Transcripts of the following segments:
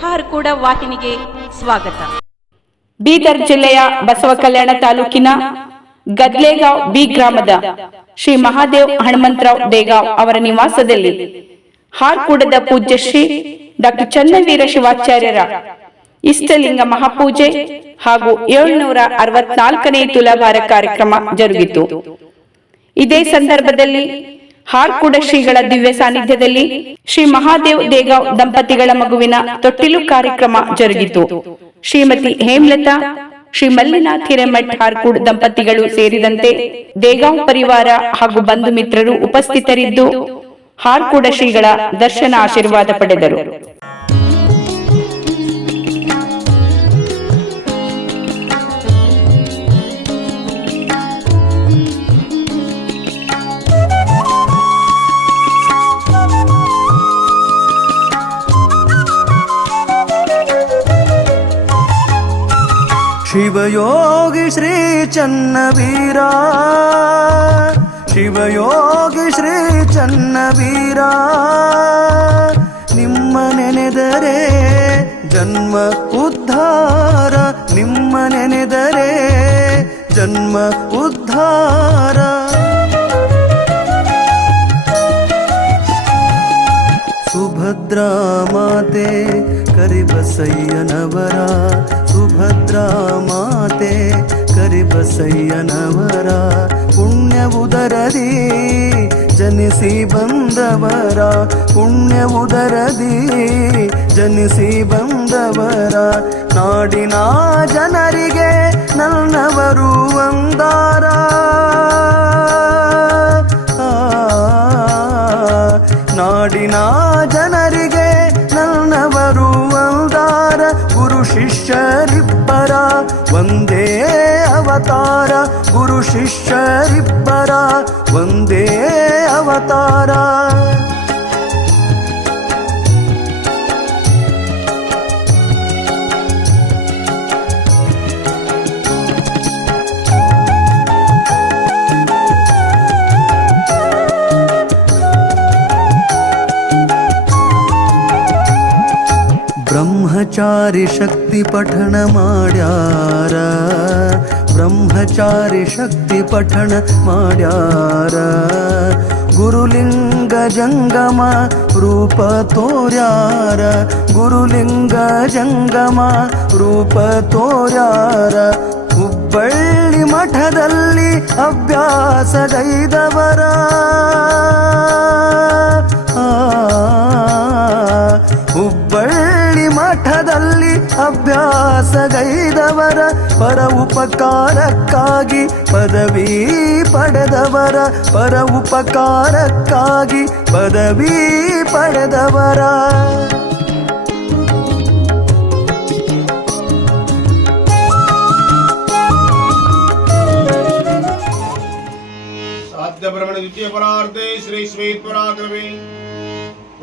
ಹಾರ್ಕೂಡ ವಾಹಿನಿಗೆ ಸ್ವಾಗತ. ಬೀದರ್ ಜಿಲ್ಲೆಯ ಬಸವ ಕಲ್ಯಾಣ ತಾಲೂಕಿನ ಗದ್ಲೇಗಾಂವ್ ಬಿ ಗ್ರಾಮದ ಶ್ರೀ ಮಹಾದೇವ್ ಹನುಮಂತರಾವ್ ದೇಗಾಂವ್ ಅವರ ನಿವಾಸದಲ್ಲಿ ಹಾರ್ಕೂಡದ ಪೂಜ್ಯ ಶ್ರೀ ಡಾಕ್ಟರ್ ಚನ್ನವೀರ ಶಿವಾಚಾರ್ಯರ ಇಷ್ಟಲಿಂಗ ಮಹಾಪೂಜೆ ಹಾಗೂ ಏಳ್ನೂರ ಅರವತ್ನಾಲ್ಕನೇ ತುಲಾಭಾರ ಕಾರ್ಯಕ್ರಮ ಜರುಗಿತು. ಇದೇ ಸಂದರ್ಭದಲ್ಲಿ ಹಾರ್ಕೂಡ ಶ್ರೀಗಳ ದಿವ್ಯ ಸಾನ್ನಿಧ್ಯದಲ್ಲಿ ಶ್ರೀ ಮಹಾದೇವ್ ದೇಗಾವ್ ದಂಪತಿಗಳ ಮಗುವಿನ ತೊಟ್ಟಿಲು ಕಾರ್ಯಕ್ರಮ ಜರುಗಿತು. ಶ್ರೀಮತಿ ಹೇಮಲತಾ, ಶ್ರೀ ಮಲ್ಲಿನಾಥ್ ಹಿರೇಮಠ್ ಹಾರ್ಕೂಡ್ ದಂಪತಿಗಳು ಸೇರಿದಂತೆ ದೇಗಾಂವ್ ಪರಿವಾರ ಹಾಗೂ ಬಂಧು ಮಿತ್ರರು ಉಪಸ್ಥಿತರಿದ್ದು ಹಾರ್ಕೂಡ ಶ್ರೀಗಳ ದರ್ಶನ ಆಶೀರ್ವಾದ ಪಡೆದರು. ಶಿವಯೋಗಿ ಶ್ರೀ ಚನ್ನವೀರ. ಶಿವಯೋಗಿ ಶ್ರೀ ಚನ್ನವೀರ. ನಿಮ್ಮ ನೆನೆದರೆ ಜನ್ಮ ಉದ್ಧಾರ. ನಿಮ್ಮ ನೆನೆದರೆ ಜನ್ಮ ಉದ್ಧಾರ. ಸುಭದ್ರಾ ಮಾತೆ ಕರಿಬಸಯ್ಯನವರ ಸುಭದ್ರಾ ಮಾತೆ ಕರಿಬಸಯ್ಯನವರ ಪುಣ್ಯ ಉದರದಿ ಜನಿಸಿ ಬಂದವರ ಪುಣ್ಯ ಉದರದಿ ಜನಿಸಿ ಬಂದವರ ನಾಡಿನ ಜನರಿಗೆ ನನ್ನವರು ನಾಡಿನಾ ನಾಡಿನ ಶಿಷ್ಯರಿಬ್ಬರ ಒಂದೇ ಅವತಾರ ಬ್ರಹ್ಮಚಾರಿ ಶಕ್ತಿ ಪಠಣ ಮಾಡ್ಯಾರ ಬ್ರಹ್ಮಚಾರಿ ಶಕ್ತಿ ಪಠಣ ಮಾಡ್ಯಾರ ಗುರುಲಿಂಗ ಜಂಗಮ ರೂಪ ತೋರ್ಯಾರ ಗುರುಲಿಂಗ ಜಂಗಮ ರೂಪ ತೋರ್ಯಾರ ಹುಬ್ಬಳ್ಳಿ ಮಠದಲ್ಲಿ ಅಭ್ಯಾಸಗೈದವರ ಹುಬ್ಬಳ್ಳಿ ಪಾಠದಲ್ಲಿ ಅಭ್ಯಾಸಗೈದವರ ಪರ ಉಪಕಾರಕ್ಕಾಗಿ ಪದವಿ ಪಡೆದವರ ಪರ ಉಪಕಾರಕ್ಕಾಗಿ ಪದವಿ ಪಡೆದವರ. ಸಾಧ್ಯ ಭ್ರಮಣ ದ್ವಿತೀಯ ಪರಾರ್ಧೆ ಶ್ರೀ ಶ್ವೇತ್ ಪರಾಕ್ರಮಿ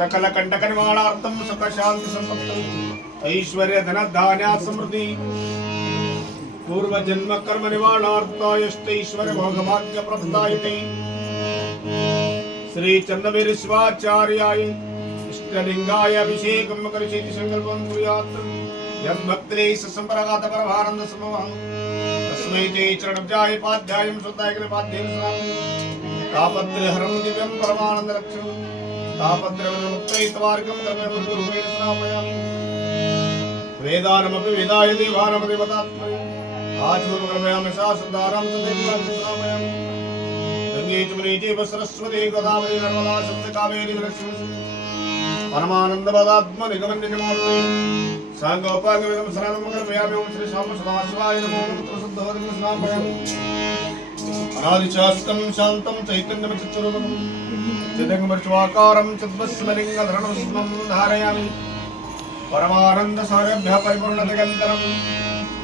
സകല കണ്ടകന്മാളാർത്ഥം സുഖശാന്തി സമ്പത്തും ഐശ്വര്യ ധനധാന സമൃദ്ധി പൂർവജന്മകർമ്മ നിവാളാർത്ഥായഷ്ടൈശ്വര ഭോഗഭാഗ്യ പ്രദായത്തെ ശ്രീ ചന്ദ്രവിശ്വാചാര്യായ ഇഷ്ടലിംഗായ അഭിഷേകം കർഷേതി സങ്കല്പം കുയാത്ത് യദ്ഭക്തിരേ സസംപ്രകാത പരമാനന്ദ സമവാഹം തസ്മൈ തേ ചരണബ്ജായ പാധ്യായം ശ്രദ്ധായകന പാധ്യം സ്വാമി താപത്രഹരം ദിവ്യം പരമാനന്ദ ലക്ഷണം तापत्रयमुक्तैत्वार्कं धर्मरूपेण स्नापयामि वेदानमपि विदाय देवानमदेवतात्मया आचूर्मकर्मयामि शाश्वतारां च देवतां स्नापयामि गङ्गे च मुनीचैव सरस्वती गोदावरी नर्मदा सप्तकावेरी लक्ष्मी परमानन्दपदात्मनिगमन्यजमार्ते साङ्गोपागमिदं शरणं कर्मयामि ॐ श्री श्याम सदाशिवाय नमो पुत्रशुद्धवदं स्नापयामि अनादिशास्तं शान्तं चैतन्यमिच्छुरूपम् చిదంగమృచువాకారం చిద్మస్మలింగధరణం స్మం ధారయామి పరమానంద సారభ్య పరిపూర్ణతగంతరం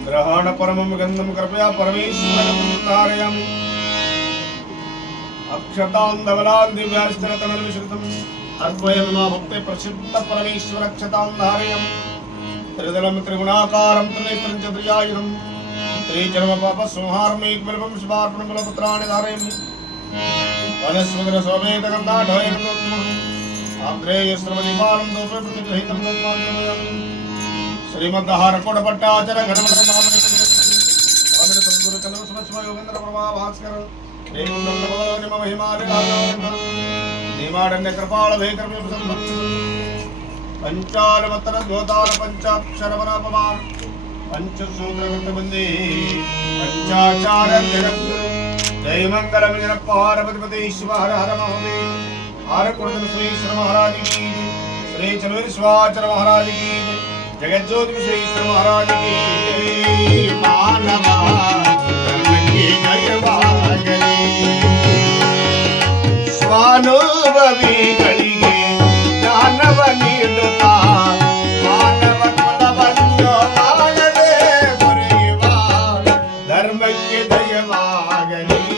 గ్రహాణ పరమం గంధం కృపయా పరమేశ్వరం ధారయామి అక్షతాంధవలాం దివ్యాస్తరతమం విశ్రుతం అద్వయం మా భక్తి ప్రసిద్ధ పరమేశ్వరక్షతాం ధారయం త్రిదలం త్రిగుణాకారం త్రినేత్రం చతుర్యాయుధం పాప సంహారం శుభార్పణ బలపుత్రాన్ని ధారయం వనస్వగర సోమేత గంధాఢయం ఆంధ్రేయస్రమనిపాలం దోపే ప్రతిగ్రహితం శ్రీమద్హారకోడపట్టాచర సద్గురు చంద్ర సమస్వ యోగేంద్ర ప్రభా భాస్కరం నిమాడన్య కృపాళ భేకర్మి పంచారమత్తర జగత్ जय मंगल मिलन पार्वती शिवार हर महादेव हर कुंडल सुरेश्वर महाराज की श्री चंद्रेश्वर महाराज की जगज्योति सुरेश्वर महाराज की मानवा धर्म की जय वागली स्वानुभवी कलिगे दानव नीडता धर्म के दयवागली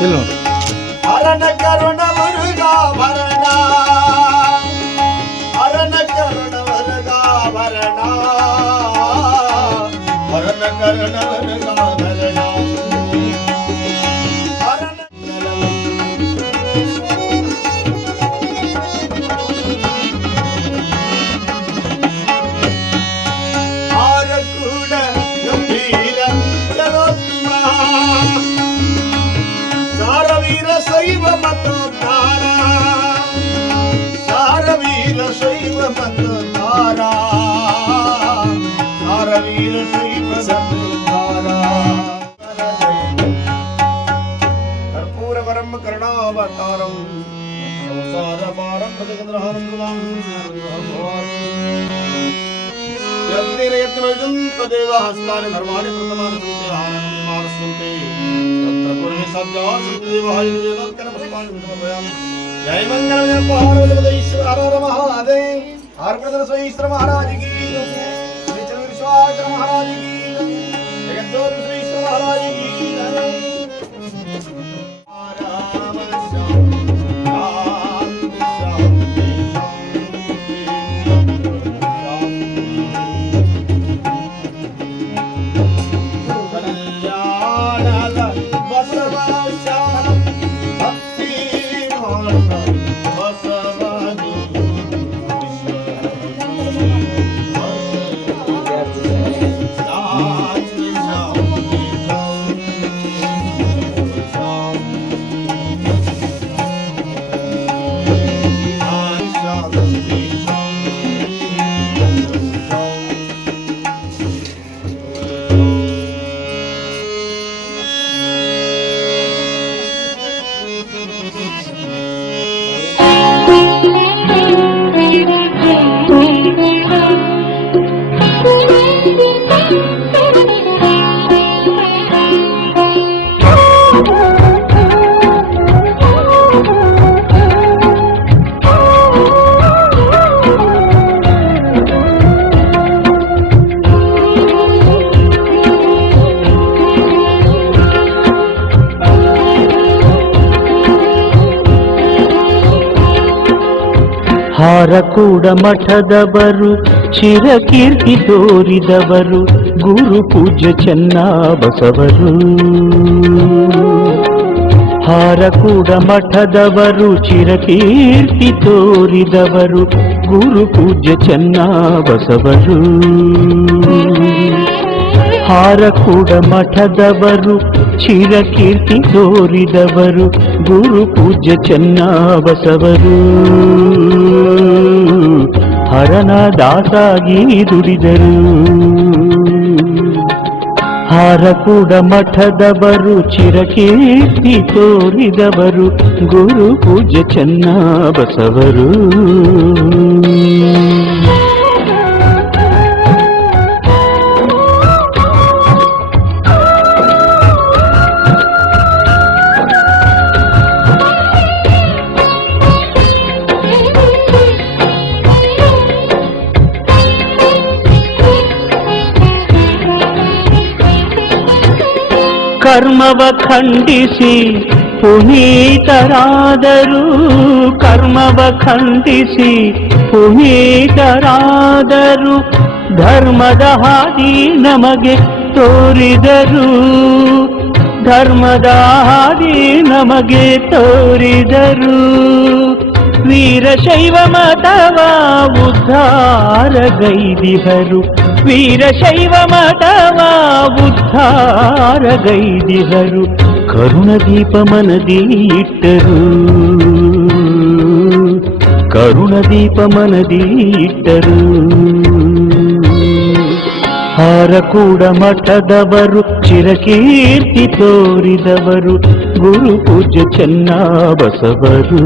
వెళ్ళండి ਮਤ ਧਾਰਾ। ਹਰ ਵੀਰ ਸ੍ਰੀ ਪ੍ਰਸਤ ਧਾਰਾ। ਕਰਪੂਰ ਵਰਮ ਕਰਣਾ ਅਵਤਾਰੰ। ਸੰਸਾਰ ਪਾਰੰਭ ਜਗਨਰਹਨ ਗੁਲਾਮ ਜਲਦੀ ਰੇਤ ਵਜੰਤ ਦੇਵ ਹਸਤਾਨ ਧਰਮਾਣੇ ਪ੍ਰਤਮਾਨ ਸੁਤੇ ਹਾਰਨ ਮਾਰ ਸੁਤੇ। ਤਤਪੁਰ ਵਿਸਜਾ ਸੁਤੇ ਵਹਾਇ ਜਨਤ ਕਰ ਪਸਪਾਨ ਵਿਦਮ ਭਯਾਮ జయమంగళం జన్మహారోజు మహాదే ఆర్పణ స్వైశ్వర మహారాజుకి విశ్వాస మహారాజుకి జగద్జోతి స్వైశ్వర మహారాజుకి ಮಠದವರು ಚಿರಕೀರ್ತಿ ತೋರಿದವರು, ಗುರು ಪೂಜ್ಯ ಚೆನ್ನ ಬಸವರು ಹಾರಕೂಡ ಮಠದವರು ಚಿರಕೀರ್ತಿ ತೋರಿದವರು, ಗುರು ಪೂಜ್ಯ ಚೆನ್ನ ಬಸವರು ಹಾರಕೂಡ ಮಠದವರು ಚಿರಕೀರ್ತಿ ತೋರಿದವರು, ಗುರು ಪೂಜ್ಯ ಚೆನ್ನ ಬಸವರು ಹರನ ದಾಸಾಗಿ ದುಡಿದರು. ಮಠದವರು ಚಿರಕೀರ್ತಿ ತೋರಿದವರು, ಗುರು ಪೂಜ್ಯ ಚೆನ್ನ ಕರ್ಮವ ಖಂಡಿಸಿ ಪುನೀತರಾದರು. ಕರ್ಮವ ಖಂಡಿಸಿ ಪುನೀತರಾದರು. ಧರ್ಮದ ಹಾದಿ ನಮಗೆ ತೋರಿದರು. ಧರ್ಮದ ಹಾದಿ ನಮಗೆ ತೋರಿದರು. ವೀರಶೈವ ಮತವ ಉದ್ಧಾರಗೈದಿಹರು ವೀರಶೈವ ಮತವ ಉದ್ಧಾರಗೈದಿಹರು ಕರುಣದೀಪ ಮನದಿ ಇಟ್ಟರು ಕರುಣದೀಪ ಮನದಿ ಇಟ್ಟರು ಹಾರಕೂಡ ಮಠದವರು ಚಿರಕೀರ್ತಿ ತೋರಿದವರು ಗುರು ಪೂಜ್ಯ ಚೆನ್ನ ಬಸವರು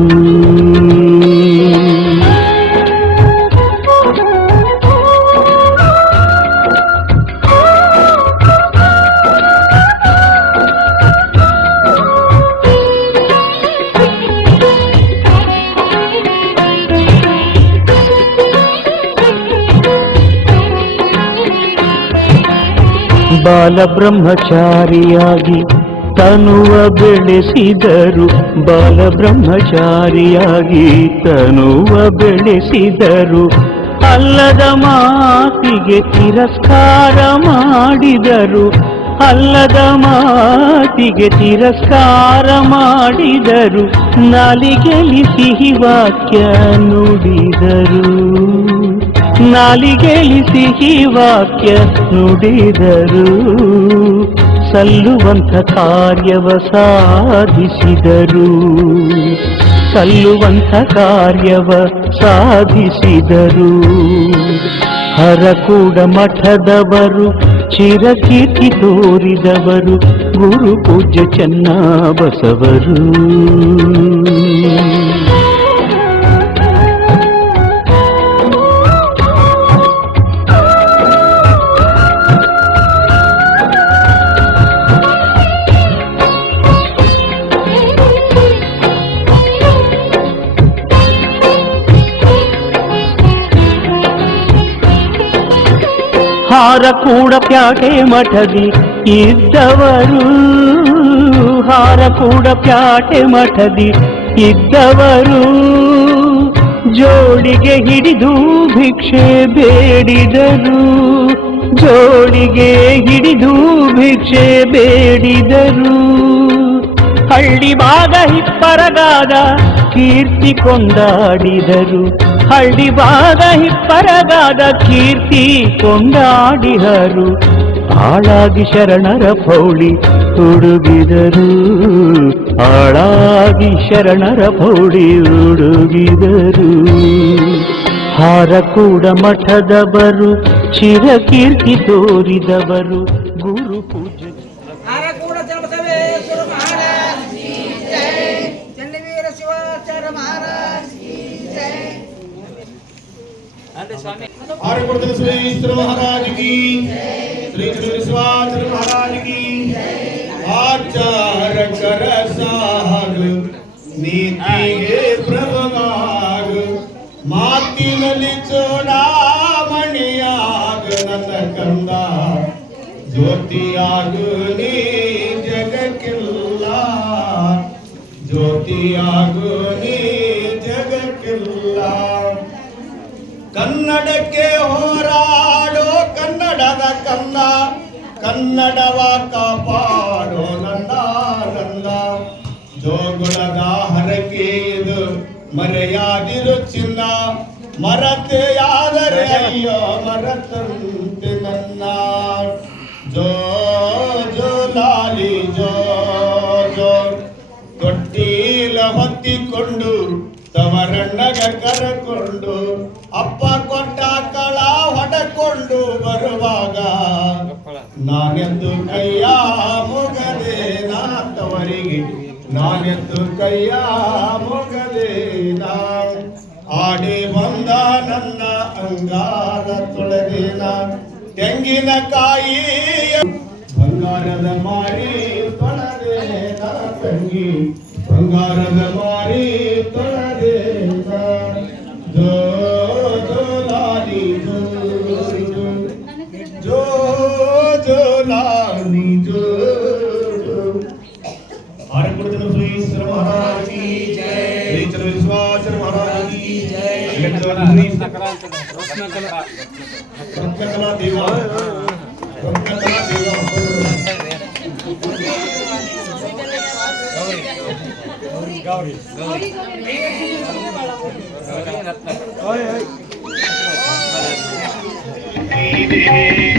ಬಾಲಬ್ರಹ್ಮಚಾರಿಯಾಗಿ ತನುವ ಬೆಳೆಸಿದರು. ಬಾಲ ಬ್ರಹ್ಮಚಾರಿಯಾಗಿ ತನುವ ಬೆಳೆಸಿದರು. ಅಲ್ಲದ ಮಾತಿಗೆ ತಿರಸ್ಕಾರ ಮಾಡಿದರು. ಅಲ್ಲದ ಮಾತಿಗೆ ತಿರಸ್ಕಾರ ಮಾಡಿದರು. ನಾಲಿಗೆಲಿ ಸಿಹಿ ವಾಕ್ಯ ನುಡಿದರು. ನಾಲಿಗೆಲಿ ಸಿಹಿ ವಾಕ್ಯ ನುಡಿದರು ಸಲ್ಲುವಂಥ ಕಾರ್ಯವ ಸಾಧಿಸಿದರು ಸಲ್ಲುವಂಥ ಕಾರ್ಯವ ಸಾಧಿಸಿದರು ಹರಕೂಡ ಮಠದವರು ಚಿರಕೀರ್ತಿ ತೋರಿದವರು ಗುರು ಪೂಜ್ಯ ಚೆನ್ನ ಬಸವರು ಹಾರ ಕೂಡ ಪ್ಯಾಟೆ ಮಠದಿ ಇದ್ದವರು, ಹಾರ ಕೂಡ ಪ್ಯಾಟೆ ಮಠದಿ ಇದ್ದವರು. ಜೋಡಿಗೆ ಹಿಡಿದು ಭಿಕ್ಷೆ ಬೇಡಿದರು, ಜೋಡಿಗೆ ಹಿಡಿದು ಭಿಕ್ಷೆ ಬೇಡಿದರು. ಹಳ್ಳಿ ಭಾಗ ಹಿಪ್ಪರಗಾದ ಕೀರ್ತಿ ಕೊಂಡಾಡಿದರು. ಹಳ್ಳಿ ಭಾಗ ಹಿಪ್ಪರಗಾದ ಕೀರ್ತಿ ಕೊಂಡಾಡಿಹರು ಆಳಾಗಿ ಶರಣರ ಪೌಳಿ ಹುಡುಗಿದರು ಆಳಾಗಿ ಶರಣರ ಪೌಳಿ ಹುಡುಗಿದರು ಹಾರಕೂಡ ಮಠದವರು ಚಿರಕೀರ್ತಿ ತೋರಿದವರು, ಗುರು आर्यवर्धन श्री ईश्वर महाराज की श्री विश्वाचर महाराज की आचार कर साग नीति गे प्रभवाग मातिल निचोड़ा मणियाग नंद कंदा ज्योति आगुनी जग किल्ला ज्योति आगुनी ಕನ್ನಡಕ್ಕೆ ಹೋರಾಡೋ ಕನ್ನಡದ ಕಂದ, ಕನ್ನಡವ ಕಾಪಾಡೋ ನಂದ ನಂದ. ಜೋಗುಳದ ಹರಕೆ ಇದು ಮರೆಯಾದಿರು ಚಿನ್ನ, ಮರತೆಯಾದರೆ ಅಯ್ಯೋ ಮರತಂತೆ ನನ್ನ. ಜೋ ಜೋ, ಲಾಲಿ, ಜೋ ಜೋ. ತೊಟ್ಟೀಲ ಹೊತ್ತಿಕೊಂಡು ತವರಣ್ಣಗ ಕರಕೊಂಡು ಅಪ್ಪ ಕೊಟ್ಟ ಬರುವಾಗ ನಾನೆಂದು ಕೈಯ ಮುಗದೆ ನಾ ತವರಿಗೆ ನಾನೆಂದು ಕೈಯ ಮುಗದೆ ನಾ ಆಡಿ ಬಂದ ನನ್ನ ಅಂಗಾರ ತೆಂಗಿನ ತೆಂಗಿನಕಾಯಿ ಬಂಗಾರದ ಮಾರಿ ರತ್ನಕಲಾ ದೇವ ರತ್ನಕಲಾ ದೇವ ಪರಮನೋರವೇ ಪರ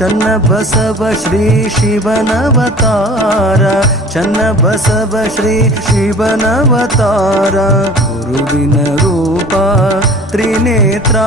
चन्न बसब श्री शिवनवतार। चन्न बसब श्री शिवनवतार। गुरुविनरूपा त्रिनेत्रा।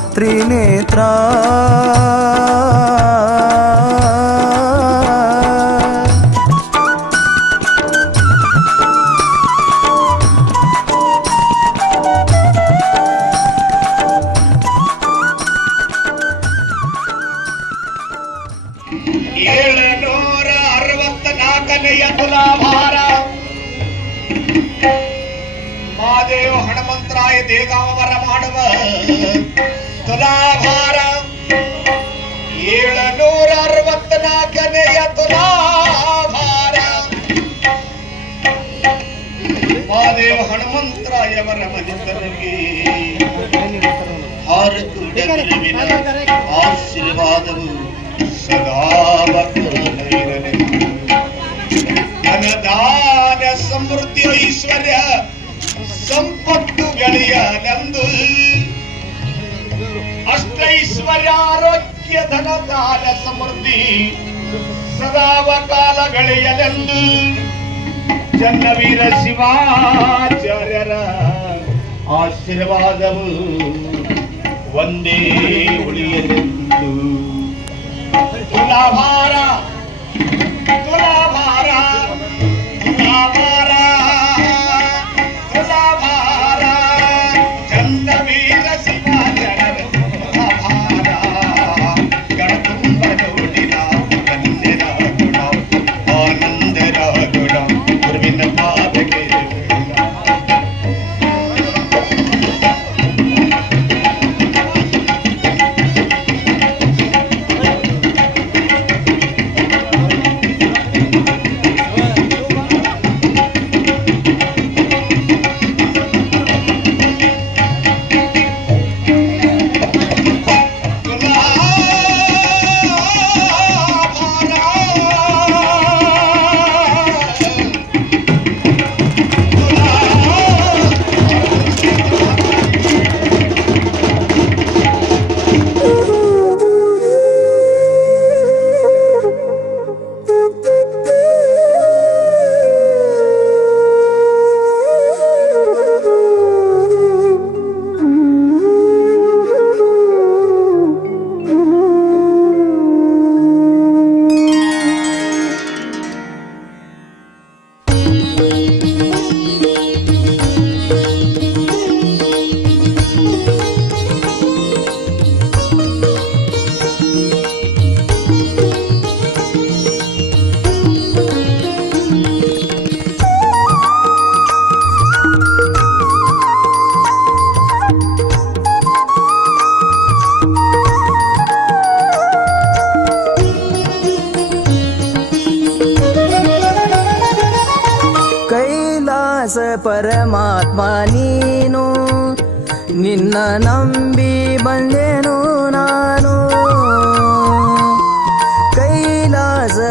त्रिनेत्रा ತುಲಾಭಾರ ಏಳನೂರ ಅರವತ್ನಾಲ್ಕನೆಯ ತುಲಾಭಾರ ಮಹಾದೇವ ಹನುಮಂತರಾಯವರ ಮನಿತರಿಗೆ ಹಾರು ಕೂಡ ಗುರುವಿನ ಆಶೀರ್ವಾದವು ಸದಾ ಭಕ್ತರಲ್ಲಿರಲೆಂದು. ಧನದಾನ ಸಮೃದ್ಧಿ ಐಶ್ವರ್ಯ, ಸಂಪತ್ತು ಗಳಿಯಲೆಂದು ಅಷ್ಟೈಶ್ವರ್ಯ ಆರೋಗ್ಯ ಧನದಾನ ಸಮೃದ್ಧಿ ಸದಾವಕಾಲ ಚನ್ನವೀರ ಶಿವಾಚಾರ್ಯರ ಆಶೀರ್ವಾದವು ಒಂದೇ ಉಳಿಯಲೆಂದು. ತುಲಾಭಾರ ತುಲಾಭಾರ ತುಲಾಭಾರ.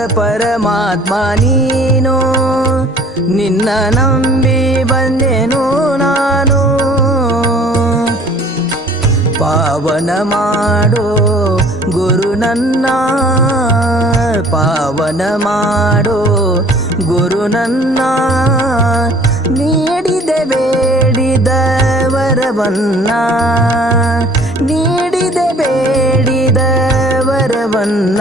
ಪರಮಾತ್ಮ ನೀನು. ನಿನ್ನ ನಂಬಿ ಬಂದೆನು ನಾನು. ಪಾವನ ಮಾಡೋ ಗುರು ನನ್ನ. ಪಾವನ ಮಾಡೋ ಗುರು ನನ್ನ. ನೀಡಿದೆ ಬೇಡಿದೆ ವರವನ್ನ ನೀಡಿದೆ ಬೇಡಿದ ವರವನ್ನ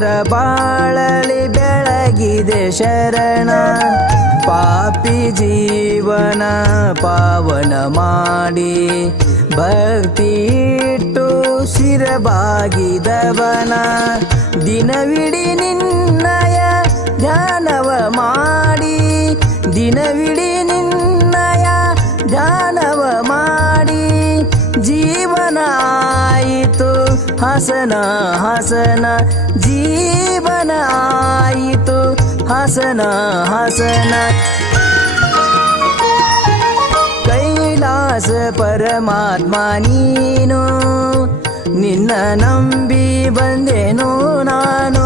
ಭಕ್ತರ ಬಾಳಲಿ ಬೆಳಗಿದೆ ಶರಣ. ಪಾಪಿ ಜೀವನ ಪಾವನ ಮಾಡಿ ಭಕ್ತಿ ಇಟ್ಟು ಶಿರಬಾಗಿದವನ ದಿನವಿಡಿ ನಿನ್ನಯ ಧ್ಯಾನವ ಮಾಡಿ ದಿನವಿಡೀ ನಿನ್ನಯ ಆಯಿತು ಹಸನ ಹಸನ ಜೀವನ ಆಯಿತು ಹಸನ ಹಸನ ಕೈಲಾಸ ಪರಮಾತ್ಮ ನೀನು ನಿನ್ನ ನಂಬಿ ಬಂದೆನು ನಾನು